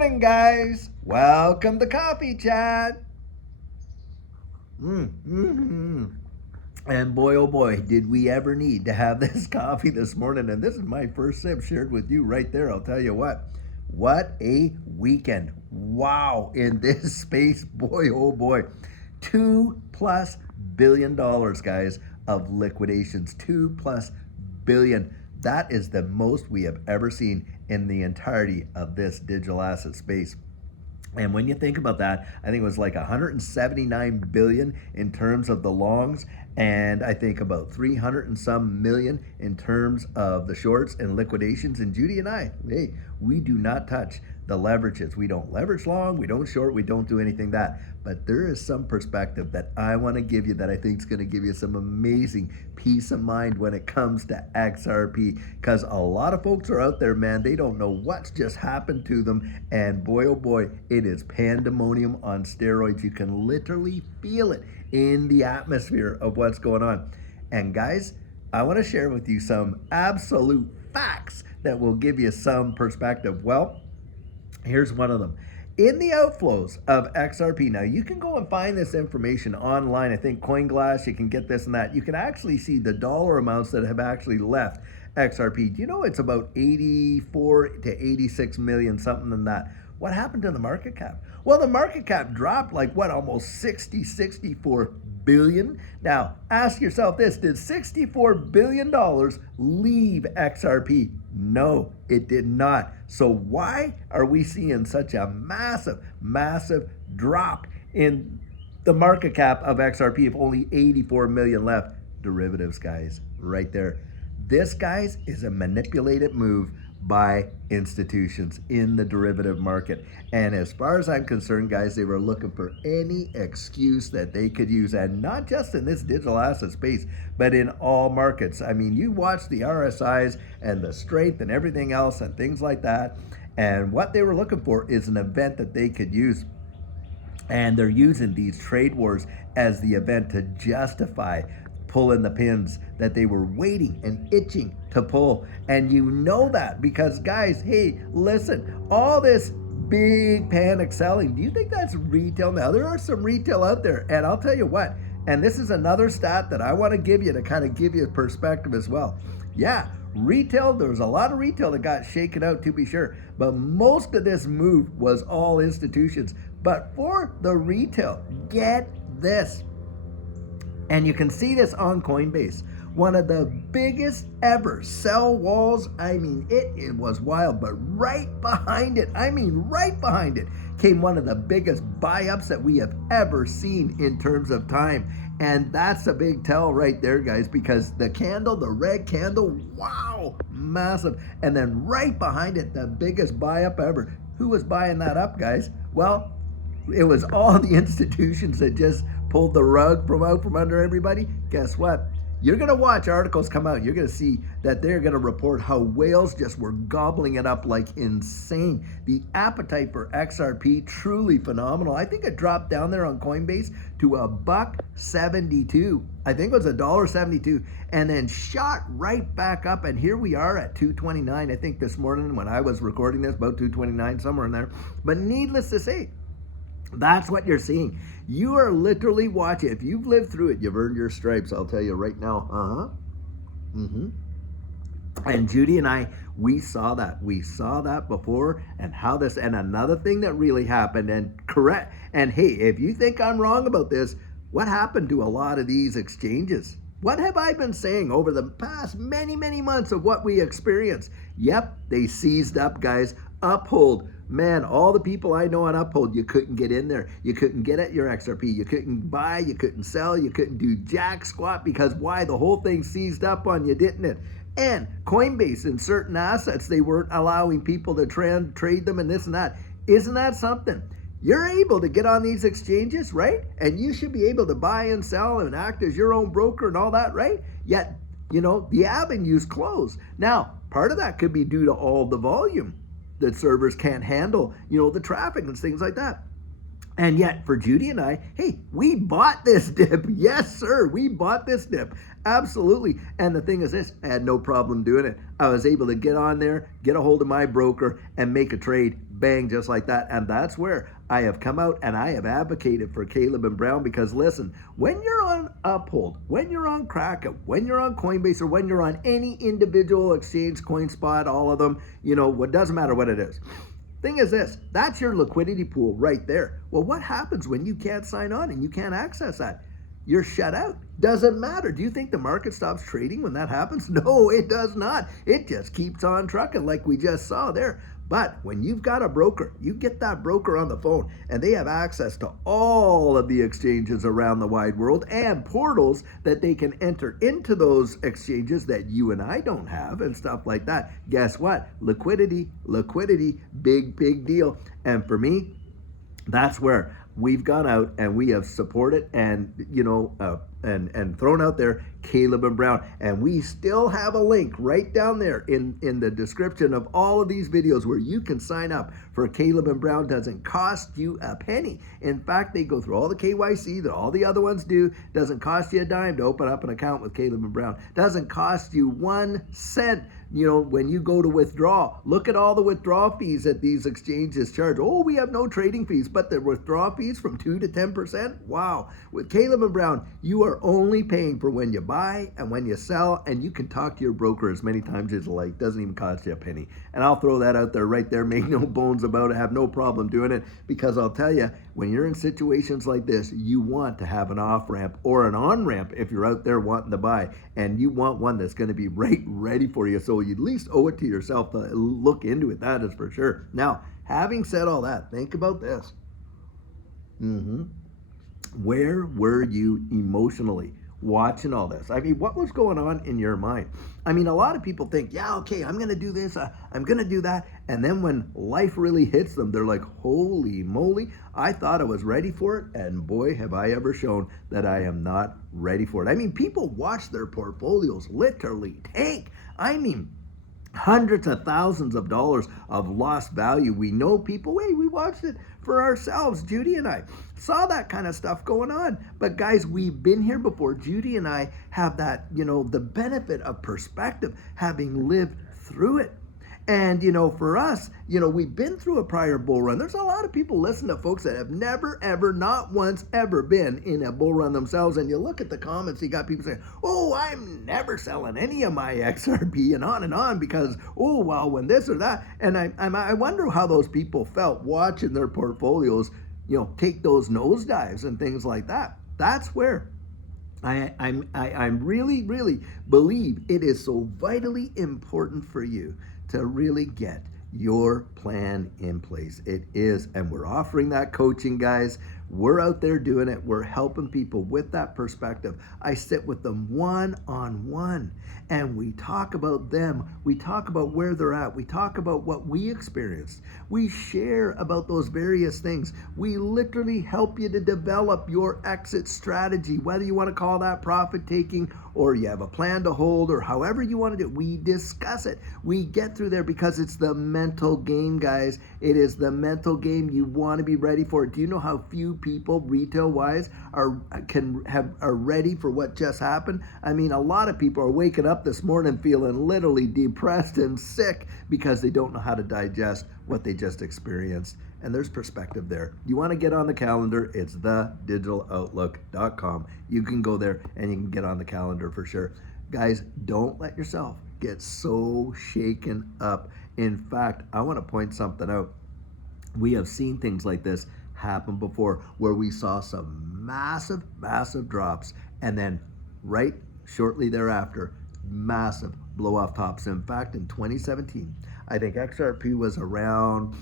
morning, guys. Welcome to Coffee Chat. And boy, oh boy, did we ever need to have this coffee this morning. And this is my first sip shared with you right there. I'll tell you what a weekend. Wow, in this space, boy, oh boy. $2+ billion, guys, of liquidations. $2+ billion. That is the most we have ever seen in the entirety of this digital asset space. And when you think about that, I think it was like 179 billion in terms of the longs, and I think about 300 and some million in terms of the shorts and liquidations. And Judy and I, hey, we do not touch the leverages. We don't leverage long, we don't short, we don't do anything that. But there is some perspective that I want to give you that I think is going to give you some amazing peace of mind when it comes to XRP, because a lot of folks are out there, man, they don't know what's just happened to them, and boy oh boy, it is pandemonium on steroids. You can literally feel it in the atmosphere of what's going on. And guys, I want to share with you some absolute facts that will give you some perspective. Well, here's one of them. In the outflows of XRP, now you can go and find this information online. I think CoinGlass, you can get this and that. You can actually see the dollar amounts that have actually left XRP. Do you know it's about 84 to 86 million, something than that? What happened to the market cap? Well, the market cap dropped like what, almost 64 billion. Now, ask yourself this, did $64 billion leave XRP? No, it did not. So why are we seeing such a massive drop in the market cap of XRP if only 84 million left? Derivatives, guys, right there. This, guys, is a manipulated move by institutions in the derivative market. And as far as I'm concerned, guys, they were looking for any excuse that they could use, and not just in this digital asset space, but in all markets. I mean, you watch the RSIs and the strength and everything else and things like that, and what they were looking for is an event that they could use. And they're using these trade wars as the event to justify pulling the pins that they were waiting and itching to pull. And you know that because, guys, hey, listen, all this big panic selling, do you think that's retail? Now, there are some retail out there, and I'll tell you what, and this is another stat that I want to give you to kind of give you a perspective as well. Yeah, retail, there was a lot of retail that got shaken out, to be sure, but most of this move was all institutions. But for the retail, get this, and you can see this on Coinbase, one of the biggest ever sell walls. I mean, it was wild, but right behind it, came one of the biggest buy-ups that we have ever seen in terms of time. And that's a big tell right there, guys, because the candle, the red candle, wow, massive. And then right behind it, the biggest buy-up ever. Who was buying that up, guys? Well, it was all the institutions that just pulled the rug from out from under everybody. Guess what? You're going to watch articles come out. You're going to see that they're going to report how whales just were gobbling it up like insane. The appetite for XRP, truly phenomenal. I think it dropped down there on Coinbase to $1.72. I think it was $1.72, and then shot right back up. And here we are at 229. I think this morning when I was recording this, about 229, somewhere in there. But needless to say, that's what you're seeing. You are literally watching. If you've lived through it, you've earned your stripes. I'll tell you right now. And Judy and I, we saw that. We saw that before, and how this, and another thing that really happened, and correct. And hey, if you think I'm wrong about this, what happened to a lot of these exchanges? What have I been saying over the past many months of what we experienced? Yep, they seized up, guys. Uphold. Man, all the people I know on Uphold, you couldn't get in there. You couldn't get at your XRP. You couldn't buy. You couldn't sell. You couldn't do jack squat because why? The whole thing seized up on you, didn't it? And Coinbase and certain assets, they weren't allowing people to trade them and this and that. Isn't that something? You're able to get on these exchanges, right? And you should be able to buy and sell and act as your own broker and all that, right? Yet, you know, the avenue's closed. Now, part of that could be due to all the volume that servers can't handle, you know, the traffic and things like that. And yet, for Judy and I, hey, we bought this dip. Yes, sir, we bought this dip. Absolutely. And the thing is this, I had no problem doing it. I was able to get on there, get a hold of my broker, and make a trade. Bang, just like that. And that's where I have come out and I have advocated for Caleb and Brown because listen, when you're on Uphold, when you're on Kraken, when you're on Coinbase, or when you're on any individual exchange, CoinSpot, all of them, what doesn't matter what it is. Thing is this, that's your liquidity pool right there. Well, what happens when you can't sign on and you can't access that? You're shut out. Doesn't matter. Do you think the market stops trading when that happens? No, it does not. It just keeps on trucking like we just saw there. But when you've got a broker, you get that broker on the phone and they have access to all of the exchanges around the wide world and portals that they can enter into those exchanges that you and I don't have and stuff like that. Guess what? Liquidity, big deal. And for me, that's where we've gone out and we have supported and and thrown out there Caleb and Brown, and we still have a link right down there in the description of all of these videos where you can sign up for Caleb and Brown. Doesn't cost you a penny. In fact, they go through all the KYC that all the other ones do. Doesn't cost you a dime to open up an account with Caleb and Brown. Doesn't cost you 1 cent. When you go to withdraw, look at all the withdrawal fees that these exchanges charge. Oh, we have no trading fees, but the withdrawal fees from 2 to 10%. Wow. With Caleb and Brown, you are only paying for when you buy and when you sell, and you can talk to your broker as many times as you like. Doesn't even cost you a penny. And I'll throw that out there right there. Make no bones about it. Have no problem doing it, because I'll tell you, when you're in situations like this, you want to have an off-ramp or an on-ramp if you're out there wanting to buy, and you want one that's going to be ready for you. So you at least owe it to yourself to look into it. That is for sure. Now, having said all that, think about this. Where were you emotionally watching all this? I mean, what was going on in your mind? I mean, a lot of people think, yeah, okay, I'm going to do this, I'm going to do that. And then when life really hits them, they're like, holy moly, I thought I was ready for it. And boy, have I ever shown that I am not ready for it. I mean, people watch their portfolios literally tank. I mean, hundreds of thousands of dollars of lost value. We know people, we watched it for ourselves. Judy and I saw that kind of stuff going on. But guys, we've been here before. Judy and I have that, the benefit of perspective, having lived through it. And, for us, we've been through a prior bull run. There's a lot of people listening to folks that have never, ever, not once, ever been in a bull run themselves. And you look at the comments, you got people saying, oh, I'm never selling any of my XRP and on because, oh, well, when this or that. And I wonder how those people felt watching their portfolios, take those nosedives and things like that. That's where I really, really believe it is so vitally important for you to really get your plan in place. It is, and we're offering that coaching, guys. We're out there doing it. We're helping people with that perspective. I sit with them one-on-one, and we talk about them. We talk about where they're at. We talk about what we experienced. We share about those various things. We literally help you to develop your exit strategy, whether you want to call that profit taking or you have a plan to hold or however you want to do it. We discuss it. We get through there because it's the mental game, guys. It is the mental game. You want to be ready for it. Do you know how few people, retail-wise, are ready for what just happened? I mean, a lot of people are waking up this morning feeling literally depressed and sick because they don't know how to digest what they just experienced. And there's perspective there. You want to get on the calendar, it's thedigital.outlook.com. You can go there and you can get on the calendar for sure. Guys, don't let yourself get so shaken up. In fact, I want to point something out. We have seen things like this happen before where we saw some massive drops, and then right shortly thereafter, massive blow off tops. In fact, in 2017, I think XRP was around,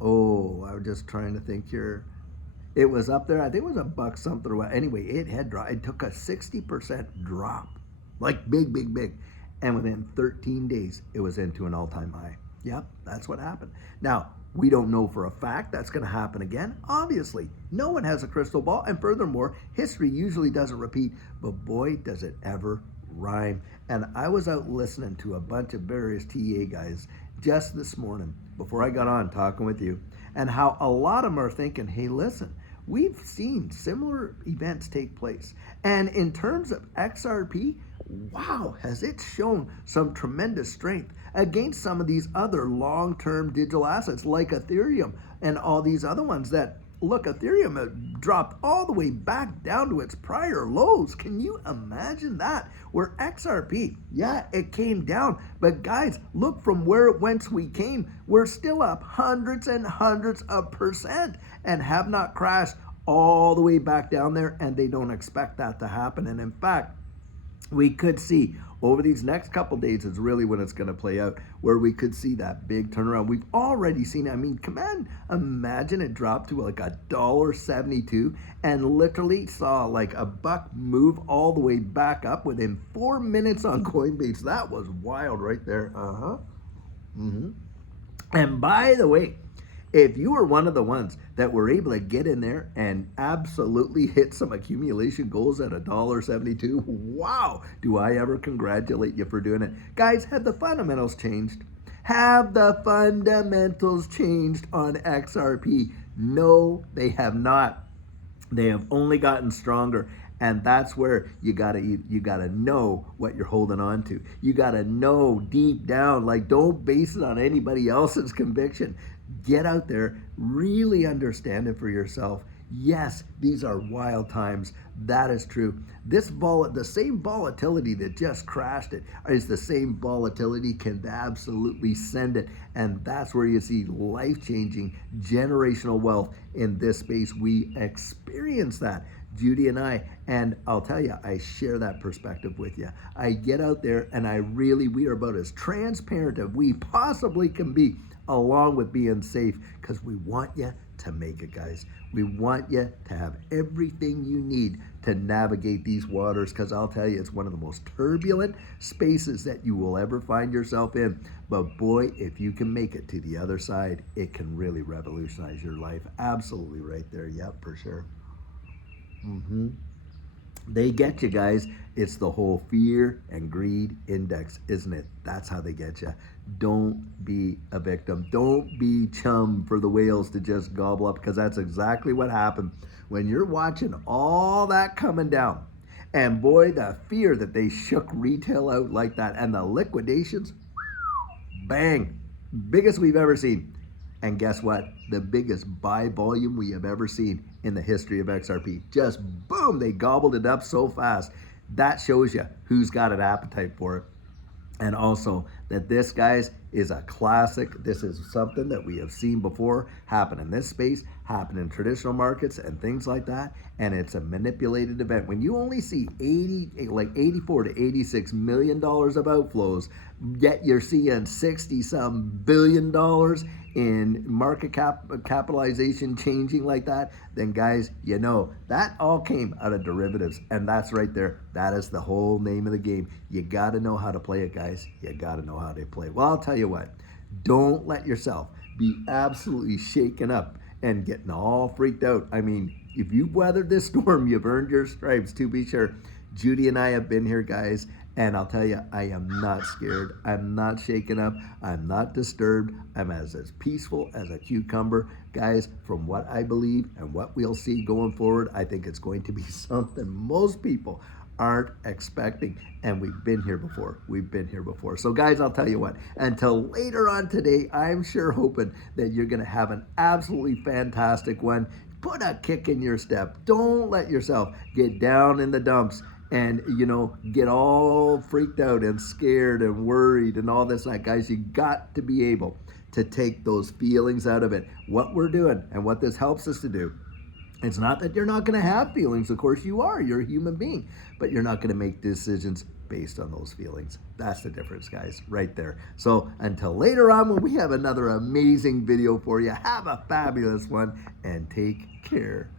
I'm just trying to think here. It was up there. I think it was $1 something. Anyway, it had dropped. It took a 60% drop, like big. And within 13 days, it was into an all-time high. Yep, that's what happened. Now, we don't know for a fact that's going to happen again. Obviously, no one has a crystal ball. And furthermore, history usually doesn't repeat. But boy, does it ever rhyme. And I was out listening to a bunch of various TA guys just this morning before I got on talking with you, and how a lot of them are thinking, hey, listen, we've seen similar events take place. And in terms of XRP, wow, has it shown some tremendous strength against some of these other long-term digital assets like Ethereum and all these other ones that, look, Ethereum had dropped all the way back down to its prior lows. Can you imagine that? Where XRP, yeah, it came down. But guys, look from whence we came. We're still up hundreds and hundreds of percent and have not crashed all the way back down there. And they don't expect that to happen. And in fact, we could see over these next couple days is really when it's going to play out, where we could see that big turnaround. We've already seen it. I mean, imagine it dropped to like $1.72 and literally saw like a buck move all the way back up within 4 minutes on Coinbase. That was wild right there. And by the way, if you were one of the ones that were able to get in there and absolutely hit some accumulation goals at $1.72, wow, do I ever congratulate you for doing it. Guys, have the fundamentals changed? Have the fundamentals changed on XRP? No, they have not. They have only gotten stronger. And that's where you gotta know what you're holding on to. You gotta know deep down, like, don't base it on anybody else's conviction. Get out there, really understand it for yourself. Yes, these are wild times. That is true. The same volatility that just crashed it is the same volatility can absolutely send it. And that's where you see life-changing generational wealth in this space. We experience that, Judy and I, and I'll tell you, I share that perspective with you. I get out there and we are about as transparent as we possibly can be, along with being safe, because we want you to make it, guys. We want you to have everything you need to navigate these waters, because I'll tell you, it's one of the most turbulent spaces that you will ever find yourself in. But boy, if you can make it to the other side, it can really revolutionize your life. Absolutely right there. Yep, for sure. They get you, guys. It's the whole fear and greed index, isn't it? That's how they get you. Don't be a victim. Don't be chum for the whales to just gobble up, because that's exactly what happened when you're watching all that coming down. And boy, the fear that they shook retail out like that, and the liquidations, bang, biggest we've ever seen. And guess what? The biggest buy volume we have ever seen in the history of XRP. Just boom, they gobbled it up so fast. That shows you who's got an appetite for it. And also that this, guys, is a classic. This is something that we have seen before happen in this space, happen in traditional markets and things like that. And it's a manipulated event. When you only see 84 to 86 million dollars of outflows, yet you're seeing 60-some billion dollars in market capitalization changing like that, then guys, you know, that all came out of derivatives. And that's right there. That is the whole name of the game. You got to know how to play it, guys. You got to know how to play. Well, I'll tell you what, don't let yourself be absolutely shaken up and getting all freaked out. I mean, if you've weathered this storm, you've earned your stripes, to be sure. Judy and I have been here, guys, and I'll tell you, I am not scared. I'm not shaken up. I'm not disturbed. I'm as peaceful as a cucumber. Guys, from what I believe and what we'll see going forward, I think it's going to be something most people aren't expecting. And we've been here before. We've been here before. So guys, I'll tell you what, until later on today, I'm sure hoping that you're going to have an absolutely fantastic one. Put a kick in your step. Don't let yourself get down in the dumps and, you know, get all freaked out and scared and worried and all this. Like, guys, you got to be able to take those feelings out of it. What we're doing and what this helps us to do, it's not that you're not going to have feelings. Of course you are. You're a human being. But you're not going to make decisions based on those feelings. That's the difference, guys, right there. So until later on when we have another amazing video for you, have a fabulous one and take care.